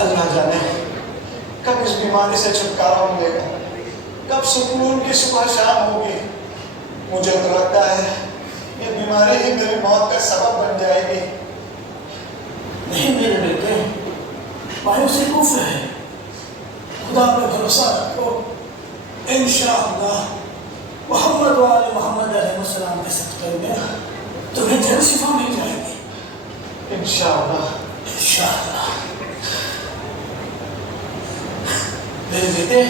اللہ جانے کب اس بیماری سے چھٹکارا ملے گا، کب سکون کی صبح شام ہوگی۔ مجھے تو لگتا ہے یہ بیماری ہی میری موت کا سبب بن جائے گی۔ نہیں میرے بیٹے، مایوسی کفر ہے، خدا پہ بھروسہ رکھو، انشاءاللہ محمد و آل محمد علیہ السلام کے صدقے میں تمہیں جلد شفا مل جائے گی انشاءاللہ۔ انشاءاللہ۔ میرے بیٹے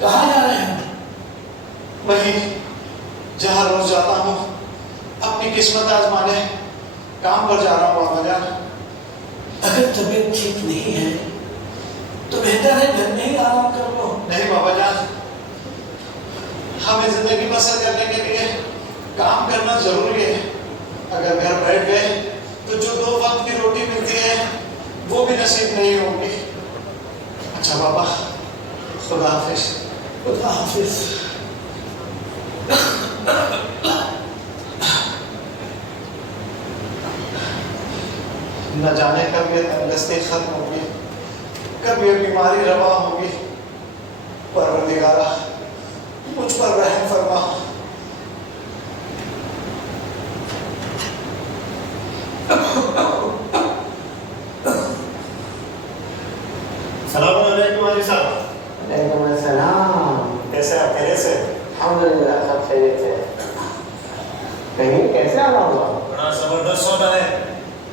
کہاں جا رہے ہیں؟ وہیں جہاں روز جاتا ہوں اپنی قسمت آزمانے، کام پر جا رہا ہوں بابا جان۔ اگر طبیعت ٹھیک نہیں ہے تو بہتر ہے گھر میں ہی آرام کر لو۔ نہیں بابا جان، ہمیں زندگی بسر کرنے کے لیے کام کرنا ضروری ہے۔ اگر گھر بیٹھ گئے تو جو 2 وقت کی روٹی ملتی ہے وہ بھی نصیب نہیں ہوگی۔ اچھا بابا، خدا حافظ۔ خدا حافظ۔ نہ جانے کب یہ تندرستی ختم ہوگی، کب یہ بیماری روا ہوگی۔ پروردگارہ مجھ پر رحم فرما۔ السلام علیکم علی صاحب۔ وعلیکم السلام۔ کیسے آپ؟ خیریت سے؟ الحمدللہ سب خیریت سے۔ کہیں کیسے آنا ہوا؟ بڑا زبردست سودا ہے،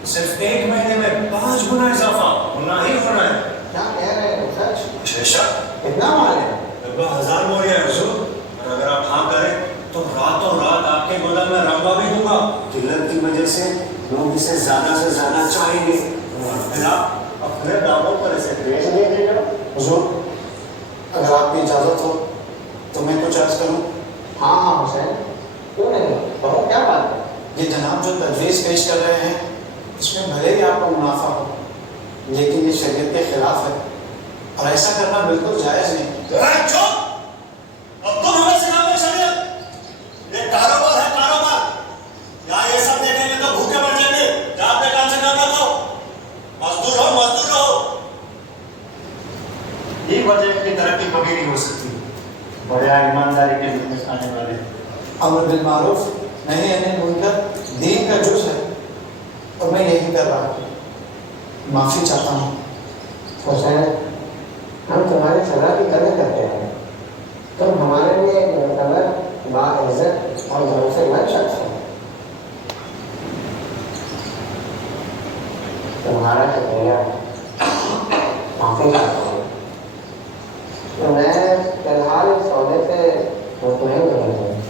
صرف 1 مہینے میں 5 گنا اضافہ ہونا ہی ہونا ہے۔ کیا کہہ رہے ہیں سچ؟ بے شک، کتنا مال ہے؟ لگ بھگ 1000 بوریاں ہے حضور، اور اگر آپ ہاں کریں تو راتوں رات آپ کے گودام میں رقبہ بھی دوں گا۔ قلت کی وجہ سے لوگ اسے زیادہ سے زیادہ چاہیں گے، اور پھر آپ اپنے داموں پر اسے بیچ دیں گے۔ حضور اگر آپ کی اجازت ہو تو میں کچھ عرض کروں؟ ہاں ہاں حسین، کیوں نہیں، کہو کیا بات ہے؟ یہ جناب جو تجویز پیش کر رہے ہیں اس میں بھلے ہی آپ کو منافع ہو، لیکن یہ شریعت کے خلاف ہے اور ایسا کرنا بالکل جائز نہیں۔ چپ! اب تم ہمیں سکھاؤ شریعت؟ یہ کاروبار ہے، کاروبار۔ یہاں یہ سب دیکھیں گے تو بھوکے مر جائیں گے۔ جا اپنے کام سے کام رکھو، مزدور ہو مزدور رہو۔ یہ وجہ کی ترقی کبھی نہیں ہو سکتی بڑے ایمانداری کے بزنس آنے والے۔ امر بالمعروف نہیں انہیں منکر دین کا جز ہے، اور میں یہی کر رہا ہوں۔ معافی چاہتا ہوں۔ حسین، ہم تمہاری سزا کی قدر کرتے ہیں، تم ہمارے لیے ایک معتبر، باعزت اور بھروسے مند شخص ہو۔ تمہارا شکریہ، معافی چاہتا ہوں۔ تو میں فی الحال اس سودے سے مطمئن نہیں ہوں،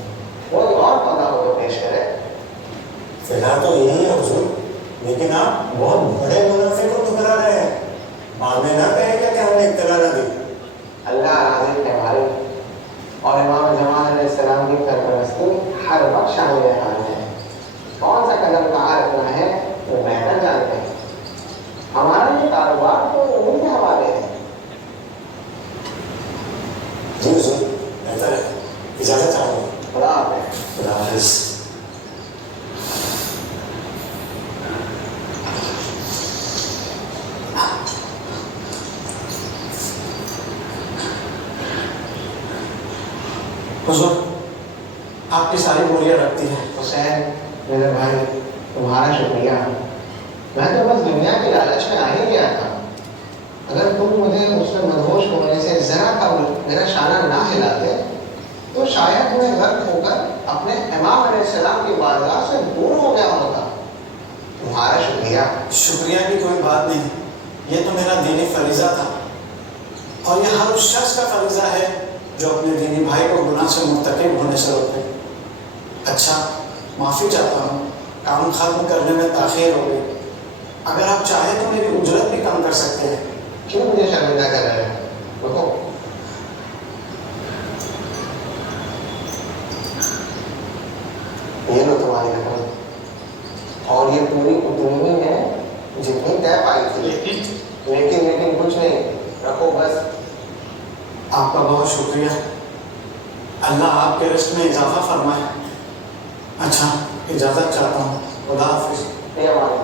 کوئی اور سودا ہو تو پیش کرے۔ فی الحال تو یہی ہے حضور، لیکن آپ بہت بڑے منافع کو ٹکرا رہے ہیں۔ بعد میں نہ کہے گا کہ ہم نے اطلاع نہ دی۔ اللہ راضی ہے بھائی، اور امام جمال علیہ السلام کی سرپرستی ہر وقت شامل حال ہے۔ کون سا قدم کہاں رکھنا ہے وہ بہتر جانتے ہیں۔ ہمارا یہ کاروبار تو انہیں کے حوالے ہے۔ جی حضور، بہتر ہے، اجازت چاہوں گا۔ خدا حافظ۔ خدا حافظ۔ حضور آپ کی ساری بوریاں رکھتی ہیں۔ حسین میرے بھائی، تمہارا شکریہ۔ میں تو بس دنیا کی لالچ میں آ ہی گیا تھا۔ اگر تم مجھے اس میں مدہوش ہونے سے ذرا قبل میرا شانہ نہ ہلاتے تو شاید میں غرق ہو کر اپنے امام علیہ السلام کی بارگاہ سے دور ہو گیا ہوتا۔ تمہارا شکریہ۔ شکریہ کی کوئی بات نہیں، یہ تو میرا دینی فریضہ تھا، اور یہ ہر اس شخص کا فریضہ ہے جو اپنے دینی بھائی کو گناہ سے مرتکب ہونے سے روکے۔ اچھا، معافی چاہتا ہوں، کام ختم کرنے میں تاخیر ہو گئی۔ اگر آپ چاہیں تو میری اجرت بھی کم کر سکتے ہیں۔ کیوں مجھے شرمندہ کر رہے ہیں؟ رکو، یہ لو تمہاری رقم، اور یہ پوری اتنی ہی ہے جتنی طے پائی تھی۔ لیکن کچھ نہیں، رکھو بس۔ آپ کا بہت شکریہ، اللہ آپ کے رزق میں اضافہ فرمائے۔ اچھا، اجازت چاہتا ہوں، خدا حافظ۔ یہ ہماری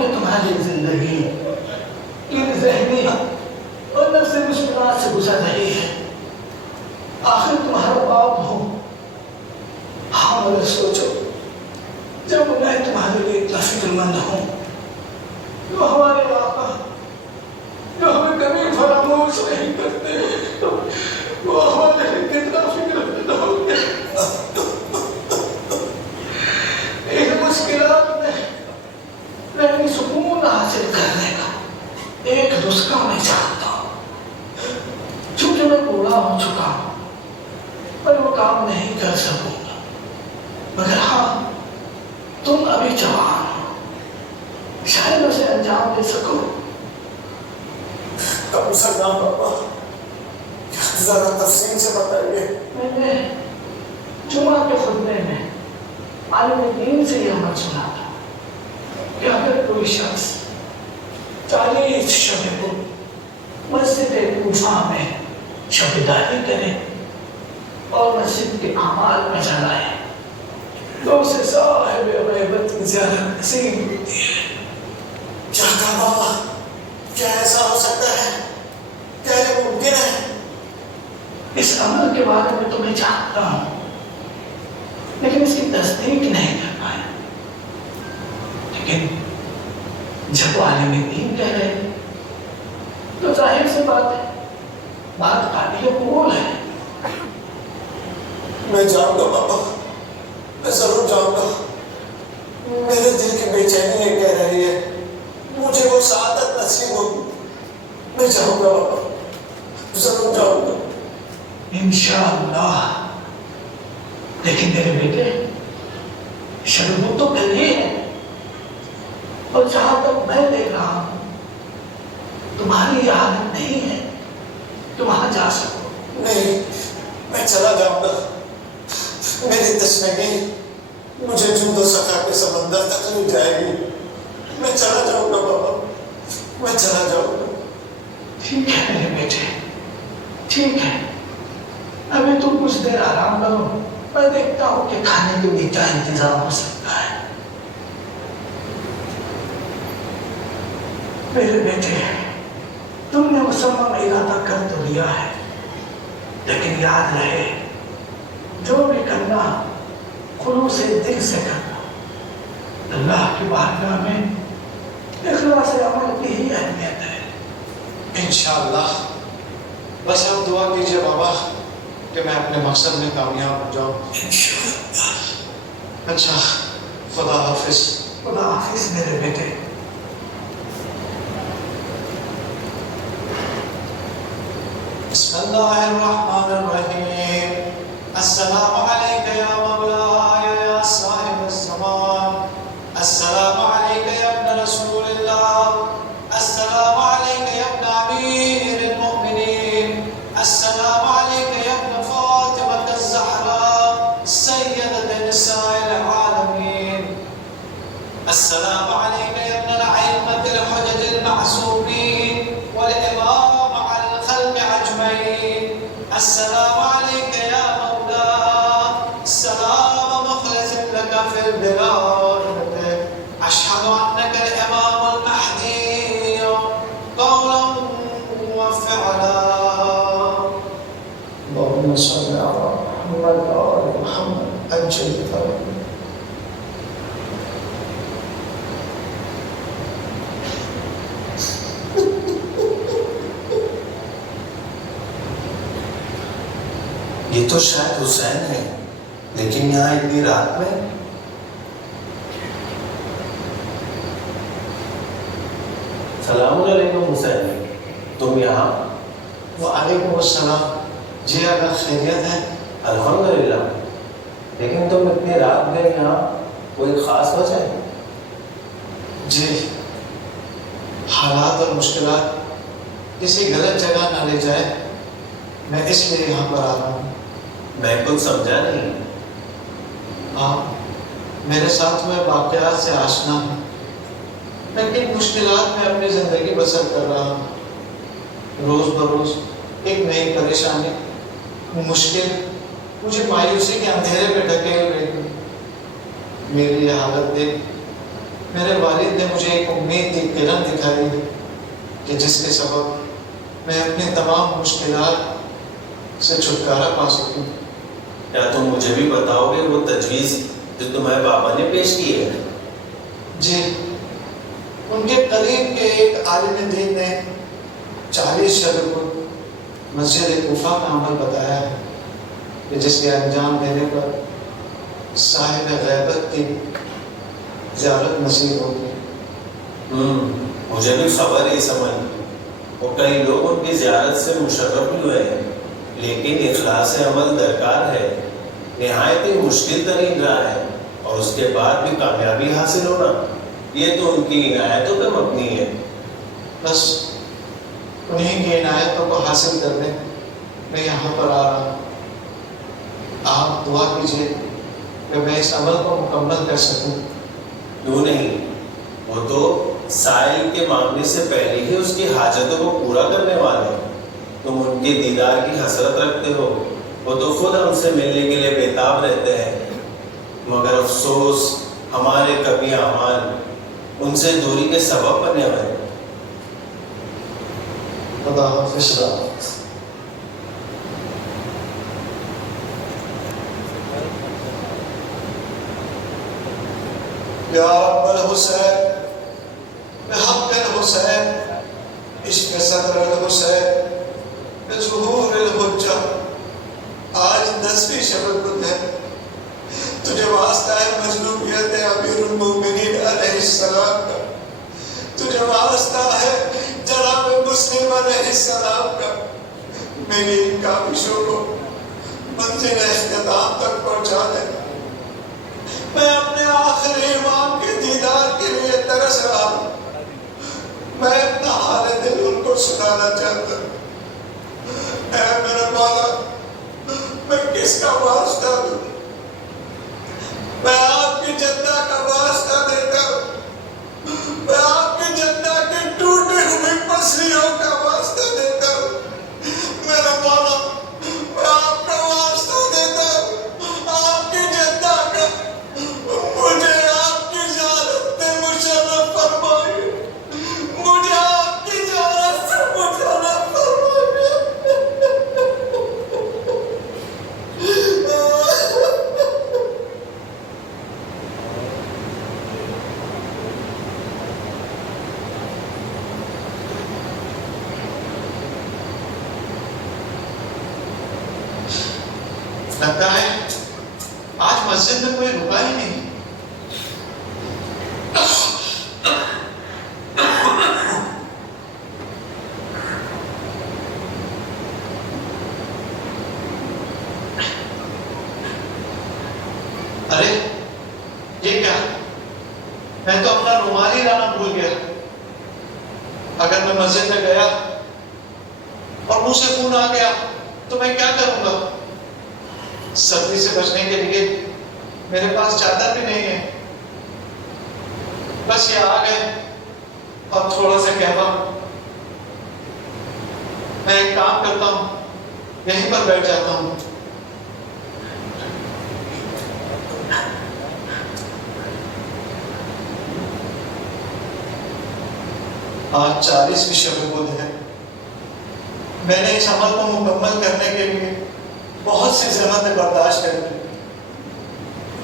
کہ تمہاری زندگی ان ذہنی اور نفسی مشکلات سے گزر رہی ہے، آخر تمہارا باپ ہوں۔ ہاں مگر سوچو، جب میں تمہارے لیے اتنا فکر مند ہوں، جو ہمارے آقا جو ہمیں کبھی فراموش نہیں کرتے، وہ ہمارے لیے کتنا فکر مند ہوں گے۔ ان مشکلات میں ذہنی سکون حاصل کرنے کا ایک نسخہ میں چاہتا ہوں، چونکہ میں بوڑھا ہو چکا ہوں، میں وہ کام نہیں کر سکوں گا، مگر ہاں تم ابھی جوان ہو، شاید اسے انجام دے سکو۔ کم سے کم پاپا ذرا تفصیل سے بتائیے۔ میں نے جمعہ کے خطبے میں عالم دین سے یہ عمل سنا تھا کہ اگر کوئی شخص 40 شب کو مسجد کوفہ میں شبداری کرے اور مسجد کے اعمال میں جلائے تو اسے صاحب غیبت کی زیارت نصیب ہوتی ہے۔ کیا کہا بابا؟ کیا ایسا ہو سکتا ہے؟ کیا یہ ممکن ہے؟ اس عمل کے بارے میں تو میں جانتا ہوں، لیکن اس کی تصدیق نہیں کر پایا، لیکن جب عالم دین کہہ رہے تو ظاہر سی بات ہے، بات قابل قبول ہے۔ میں جاؤں گا بابا، میں ضرور جاؤں گا۔ میرے دل کی بے چینی یہ کہہ رہی ہے مجھے وہ سعادت نصیب ہوگی۔ میں جاؤں گا بابا، ضرور جاؤں گا انشاءاللہ۔ لیکن میرے بیٹے، شروع تو کل ہی ہے، اور جہاں تک میں دیکھ رہا ہوں تمہاری یہ حالت نہیں ہے کہ وہاں جا سکو۔ نہیں، میں چلا جاؤں گا۔ میری تشنگی مجھے جود و سخا کے سمندر تک لے جائے گی۔ میں چلا جاؤں گا بابا، میں چلا جاؤں گا۔ ٹھیک ہے میرے بیٹے، ٹھیک ہے، ابھی تو کچھ دیر آرام کرو، میں دیکھتا ہوں کہ کھانے کے لیے کیا انتظام ہو سکتا ہے۔ میرے بیٹے، تم نے مسلم ارادہ کر تو لیا ہے، لیکن یاد رہے جو بھی کرنا خلوص دل سے کرنا۔ اللہ کی بارگاہ میں اخلاص عمل کی ہی اہمیت ہے۔ انشاءاللہ، بس آپ دعا کیجئے بابا کہ میں اپنے مقصد میں کامیاب ہو جاؤں۔ انشاءاللہ۔ اچھا، خدا حافظ۔ خدا حافظ میرے بیٹے۔ بسم اللہ الرحمن الرحیم۔ السلام علیک یا مولاي یا صاحب الزمان، السلام علیک یا ابن رسول اللہ، السلام علیک یا ابن امیر المؤمنین، السلام علیک یا ابن فاطمة الزہراء سیدۃ نساء العالمین، السلام علیک یا ابن الائمة الحجج المعصومین والامام على الخلق اجمعین، السلام علیک یا مولا سلام مخلص لك في البلاد، اشهد انك الامام المهدي قولا وفعلا۔ اللهم صل على محمد وآل محمد اجل فرجهم۔ یہ تو شاید حسین ہے، لیکن یہاں اتنی رات میں؟ سلام علیکم حسین، تم یہاں؟ وعلیکم السلام۔ جی آقا، خیریت ہے؟ الحمدللہ، لیکن تم اتنی رات گئے یہاں، کوئی خاص وجہ ہے؟ جی، حالات اور مشکلات کسی غلط جگہ نہ لے جائے، میں اس لیے یہاں پر آ رہا ہوں۔ میں کچھ سمجھا نہیں۔ آپ میرے ساتھ میں واقعات سے آشنا ہوں، میں کن مشکلات میں اپنی زندگی بسر کر رہا ہوں۔ روز بروز ایک نئی پریشانی، مشکل مجھے مایوسی کے اندھیرے میں ڈھکیل رہی ہے۔ میری یہ حالت دیکھ میرے والد نے مجھے ایک امید کی کرن دکھائی کہ جس کے سبب میں اپنی تمام مشکلات سے چھٹکارا پا سکوں۔ کیا تم مجھے بھی بتاؤ گے وہ تجویز جو تمہارے پاپا نے پیش کی ہے؟ جی، ان کے قریب کے ایک عالم دین نے 40 شب کو مسجد کوفہ کا عمل بتایا ہے کہ جس کے انجام دینے پر صاحب غیبت کی زیارت نصیب ہوگی۔ مجھے بھی خبر ہے اس عمل کی، اور کئی لوگ ان کی زیارت سے مشرف بھی ہوئے ہیں، لیکن اخلاص عمل درکار ہے۔ نہایت ہی مشکل ترین راہ ہے، اور اس کے بعد بھی کامیابی حاصل ہونا یہ تو ان کی عنایتوں پہ مبنی ہے۔ بس انہیں کی عنایتوں کو حاصل کرنے میں یہاں پر آ رہا ہوں۔ آپ دعا کیجیے کہ میں اس عمل کو مکمل کر سکوں۔ کیوں نہیں، وہ تو سائل کے مانگنے سے پہلے ہی اس کی حاجتوں کو پورا کرنے والے ہیں۔ تم ان کے دیدار کی حسرت رکھتے ہو، وہ تو خود ہم سے ملنے کے لیے بےتاب رہتے ہیں، مگر افسوس ہمارے کبھی اعمال ان سے دوری کے سبب بنے ہوئے ہیں۔ خدا حافظ۔ یا رب الحسین بحق الحسین عشق صدر الحسین بظہور الحجہ، آج 10ویں شب بدھ ہے، تجھے واسطہ ہے مظلومیت امیر المومنین علیہ السلام کا، تجھے واسطہ ہے جناب مسلم علیہ السلام کا، میری ان کاوشوں کو منزل اختتام تک پہنچا دے۔ میں اپنے آخری امام کے دیدار کے لیے ترس رہا ہوں، میں اپنا حال دل ان کو سنانا چاہتا ہوں۔ اے میرے مولا، میں کس کا واسطہ دوں؟ میں آپ کی جدہ کا واسطہ دیتا ہوں، میں آپ کی جدہ کے ٹوٹے ہوئے پسلیوں کا واسطہ دیتا ہوں۔ میرے مولا، میں آپ کا واسطہ دیتا ہوں، آپ کی جدہ کا، مجھے آپ کی زیارت سے مشرف فرمائیے، مجھے آپ کی زیارت سے مشرف فرمائیے۔ لگتا ہے آج مسجد میں کوئی رکا ہی نہیں۔ ارے یہ کیا، میں تو اپنا رومال ہی لانا بھول گیا۔ اگر میں مسجد میں گیا اور منہ سے خون آ گیا تو میں کیا کروں گا؟ سردی سے بچنے کے لیے میرے پاس چادر بھی نہیں ہے، بس یہ آ گئے اور تھوڑا سا کہوا۔ میں ایک کام کرتا ہوں، یہیں پر بیٹھ جاتا ہوں۔ آج 40ویں شب بدھ ہے، میں نے اس عمل کو مکمل کرنے کے لیے بہت سی زحمتیں برداشت کر لی۔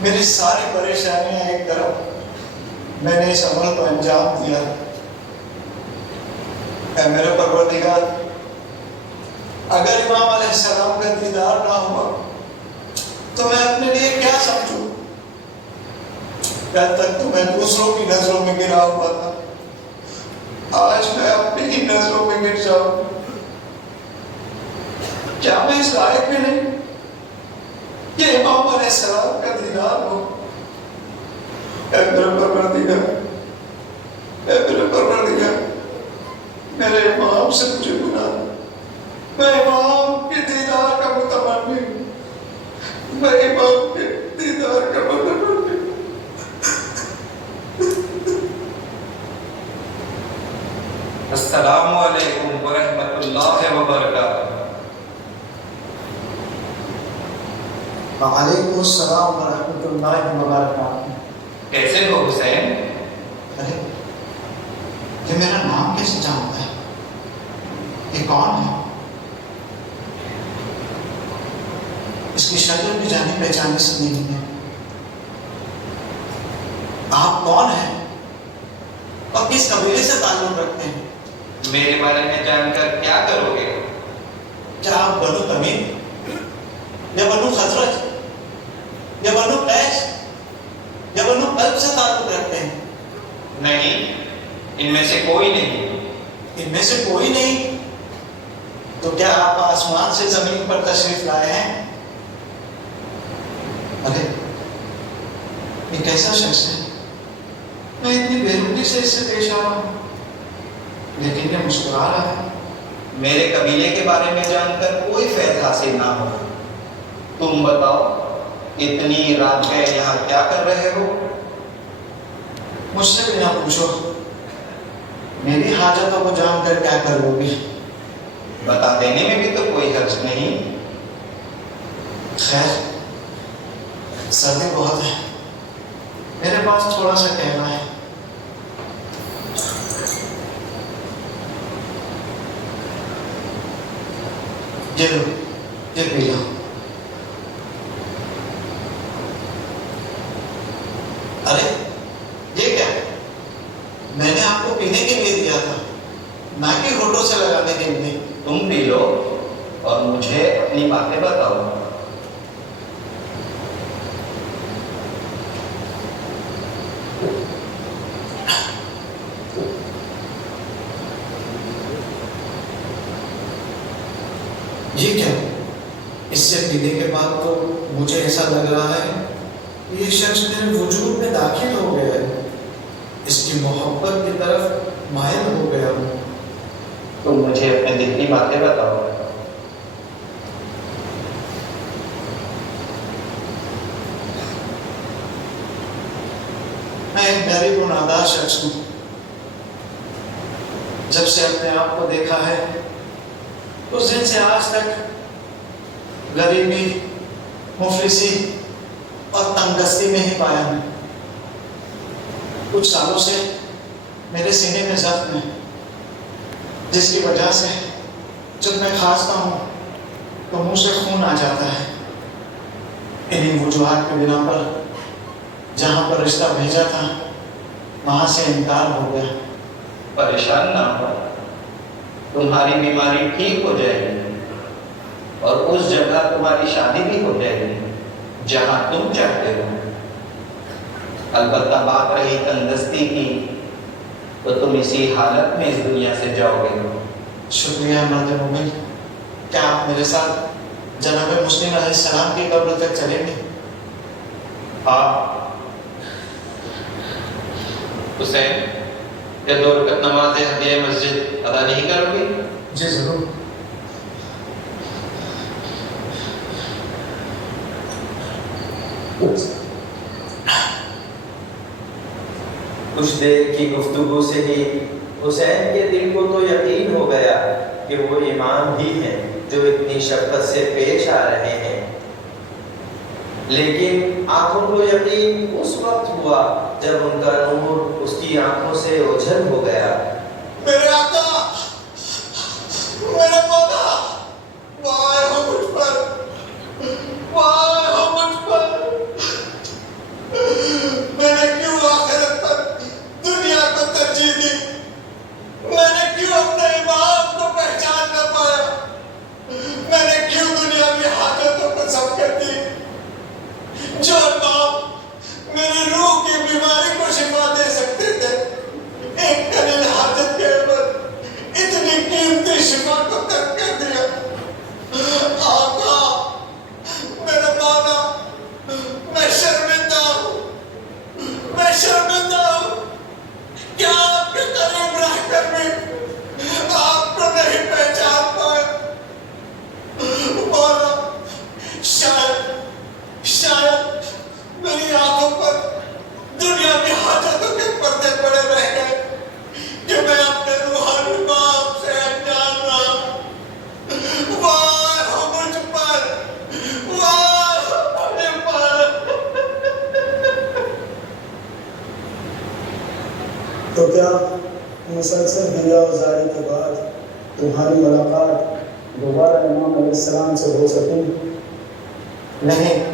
میری ساری پریشانیاں ایک طرف، میں نے اس عمل کو انجام دیا۔ اے میرے پروردگار، اگر امام علیہ السلام کا دیدار نہ ہوا تو میں اپنے لیے کیا سمجھوں؟ جب تک تو میں دوسروں کی نظروں میں گرا ہوا تھا، آج میں اپنی ہی نظروں میں گر جاؤں۔ کیا میں اس لائق بھی نہیں کہ امام علیہ السلام کا دیدار ہو؟ اے میرے پروردگار، اے میرے پروردگار، میرے امام سے مجھے بلا۔ میں امام کے دیدار کا متمنی ہوں، میں امام کے دیدار کا متمنی ہوں۔ السلام علیکم ورحمۃ اللہ وبرکاتہ۔ وعلیکم السلام ورحمۃ اللہ وبرکاتہ۔ کیسے ہو حسین؟ اس کی شکل بھی جانی پہچانی سے نہیں ہے۔ آپ کون ہیں اور کس قبیلے سے تعلق رکھتے ہیں؟ میرے بارے میں جان کر کیا کرو گے؟ کیا آپ بنو تمیم یا بنو خزرج یا بنو قیس یا بنو کلب سے تعلق رکھتے ہیں؟ نہیں، ان میں سے کوئی نہیں۔ ان میں سے کوئی نہیں؟ تو کیا آپ آسمان سے زمین پر تشریف لائے ہیں؟ ارے یہ کیسا شخص ہے؟ میں اتنی بےرحمی سے اس سے پیش آ رہا ہوں لیکن یہ مسکرا رہا ہے۔ میرے قبیلے کے بارے میں جان کر کوئی فیض حاصل نہ ہو۔ تم بتاؤ، اتنی رات گئے یہاں کیا کر رہے ہو؟ مجھ سے بھی نہ پوچھو، میری حاجتوں کو جان کر کیا کرو گی؟ بتا دینے میں بھی تو کوئی حرج نہیں۔ خیر، سردی بہت ہے، میرے پاس تھوڑا سا کہنا ہے۔ یہ لو، یہ پی لو۔ ارے یہ کیا؟ میں نے آپ کو پینے کے لیے دیا تھا، نہ کہ ہونٹوں سے لگانے کے لیے۔ تم پی لو اور مجھے اپنی باتیں بتاؤ۔ یہ کیا؟ اس سے پینے کے بعد تو مجھے ایسا لگ رہا ہے کہ یہ شخص میرے وجود میں داخل ہو گیا ہے، اس کی محبت کی طرف مائل ہو گیا ہوں۔ تم مجھے اپنے دل کی باتیں بتاؤ۔ میں ایک غریب و نادار شخص ہوں۔ جب سے اپنے آپ کو دیکھا ہے اس دن سے آج تک غریبی، مفلسی اور تنگدستی میں ہی پایا ہوں۔ کچھ سالوں سے میرے سینے میں زخم ہے جس کی وجہ سے جب میں کھانستا ہوں تو منہ سے خون آ جاتا ہے۔ انہیں وجوہات کی بنا پر جہاں پر رشتہ بھیجا تھا وہاں سے انکار ہو گیا۔ پریشان نہ ہو، تمہاری بیماری ٹھیک ہو جائے گی اور اس جگہ تمہاری شادی بھی ہو جائے گی جہاں تم چاہتے ہو۔ البتہ بات رہی تندرستی کی تو تم اسی حالت میں اس دنیا سے جاؤ گے۔ شکریہ مرد مومن، کیا آپ میرے ساتھ جناب مسلم علیہ السلام کی قبر تک چلیں گے؟ ہاں حسین، یہ 2 رکعت نماز ہدیہ مسجد ادا نہیں کرو گے؟ جی ضرور۔ کچھ دیر کی گفتگو سے ہی حسین کے دل کو تو یقین ہو گیا کہ وہ امام ہی ہیں جو اتنی شفقت سے پیش آ رہے ہیں، لیکن آنکھوں کو یقین اس وقت ہوا جب ان کا نور اس کی آنکھوں سے اوجھل ہو گیا۔ میرے آقا، میرے مولا، وائے ہو مجھ پر، وائے ہو مجھ پر۔ میں نے کیوں آخرت پر دنیا کو ترجیح دی؟ میں نے کیوں اپنے امام کو پہچان نہ پایا؟ میں نے کیوں دنیاوی حاجتوں کو سبقت دی؟ جو امام میری روح کی بیماری کو شفا دے سکتے تھے، ایک قلیل حاجت کے عوض اتنی قیمتی شفا کو ترک کر دیا۔ آقا، میرے مولا، میں شرمندہ ہوں، میں شرمندہ ہوں۔ کیا آپ کے قریب رہ کر بھی آپ کو نہیں پہچان پایا؟ مولا، شاید میری آنکھوں پر دنیاوی حاجتوں کے پردے پڑے رہ گئے کہ میں اپنے روحانی باپ سے انجان رہا ہوں۔ وائے ہو مجھ پر، وائے ہو مجھ پر۔ تو کیا مسلسل دیا و زاری کے بعد تمہاری ملاقات دوبارہ امام علیہ السلام سے ہو سکیں؟ نہیں،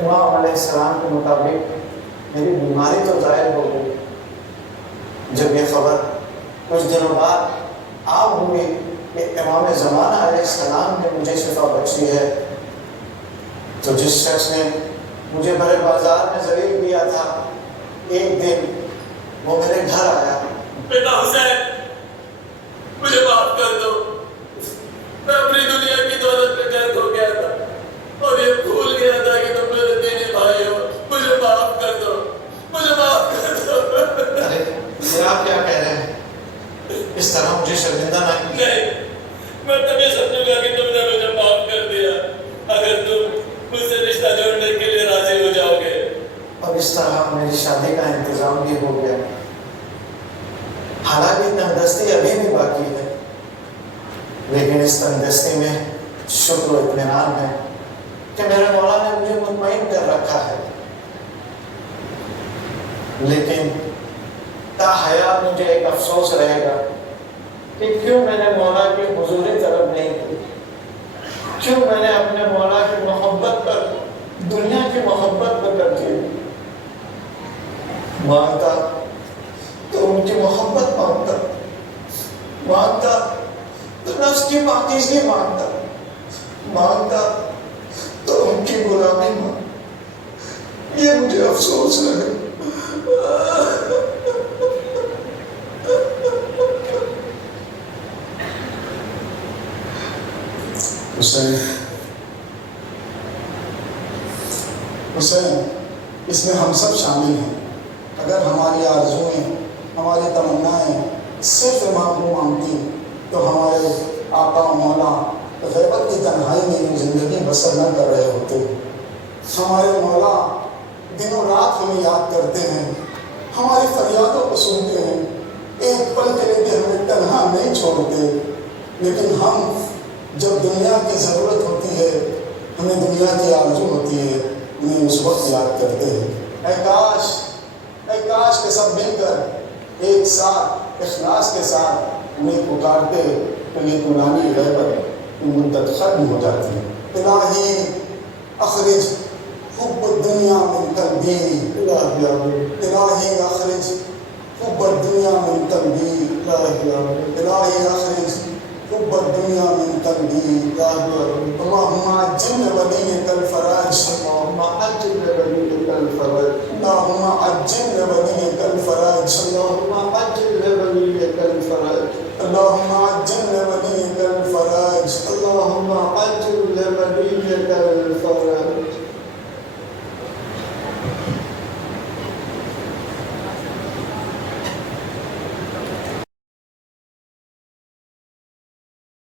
امام علیہ السلام کے مطابق میری بیماری تو ظاہر ہو گئی۔ جب یہ خبر کچھ دنوں بعد عام ہوئی کہ امام زمانہ علیہ السلام نے مجھے شفا بخشی ہے، تو جس شخص نے مجھے بڑے بازار میں ذلیل کیا تھا، ایک دن وہ میرے گھر آیا۔ بیٹا حسین، مجھے معاف کر دو، میں اپنی دنیا کی دولت میں قید ہو گیا تھا اور یہ بھول گیا تھا کہ تم میرے دینی بھائی ہو، مجھے معاف کر دو، مجھے معاف کر دو۔ ارے یہ آپ کیا کہہ رہے ہیں؟ اس طرح مجھے شرمندہ نہیں، میں تبھی سمجھوں گا کہ تم نے مجھے معاف کر دیا اگر تم مجھ سے رشتہ جوڑنے کے لیے راضی ہو جاؤ گے۔ اور اس طرح میری شادی کا انتظام بھی ہو گیا۔ حالانکہ تندرستی ابھی بھی باقی ہے، لیکن اس تندرستی میں شکر و اطمینان ہے کہ میرے مولا نے مجھے مطمئن کر رکھا ہے۔ لیکن تا حیات مجھے ایک افسوس رہے گا کہ کیوں میں نے مولا کی حضوری طلب نہیں کی، کیوں میں نے اپنے مولا کی محبت پر دنیا کی محبت پر ترجیح دی۔ مانگتا تو ان کی محبت مانگتا تو نفس کی پاکیزگی مانگتا تو ان کی غلامی مانگتا۔ یہ مجھے افسوس ہے۔ حسین، اس میں ہم سب شامل ہیں۔ اگر ہماری آرزوئیں، ہماری تمنائیں صرف امام کو مانگتی تو ہمارے آقا و مولا غیبت کی تنہائی میں یہ زندگی بسر نہ کر رہے ہوتے۔ ہمارے مولا دن و رات ہمیں یاد کرتے ہیں، ہماری فریادوں کو سنتے ہیں، ایک پل کے لیے ہمیں تنہا نہیں چھوڑتے۔ لیکن ہم جب دنیا کی ضرورت ہوتی ہے، ہمیں دنیا کی آرزو ہوتی ہے، انہیں اس وقت یاد کرتے ہیں۔ اے کاش کہ سب مل کر ایک ساتھ اخلاص کے ساتھ انہیں پکارتے تو یہ طولانی غیبت کی مدت ختم ہو جاتی ہے۔ الہی اخرج حب الدنیا من قلبی، الہی اخرج حب الدنیا من قلبی، الہی اخرج حب الدنیا من قلبی، اللہم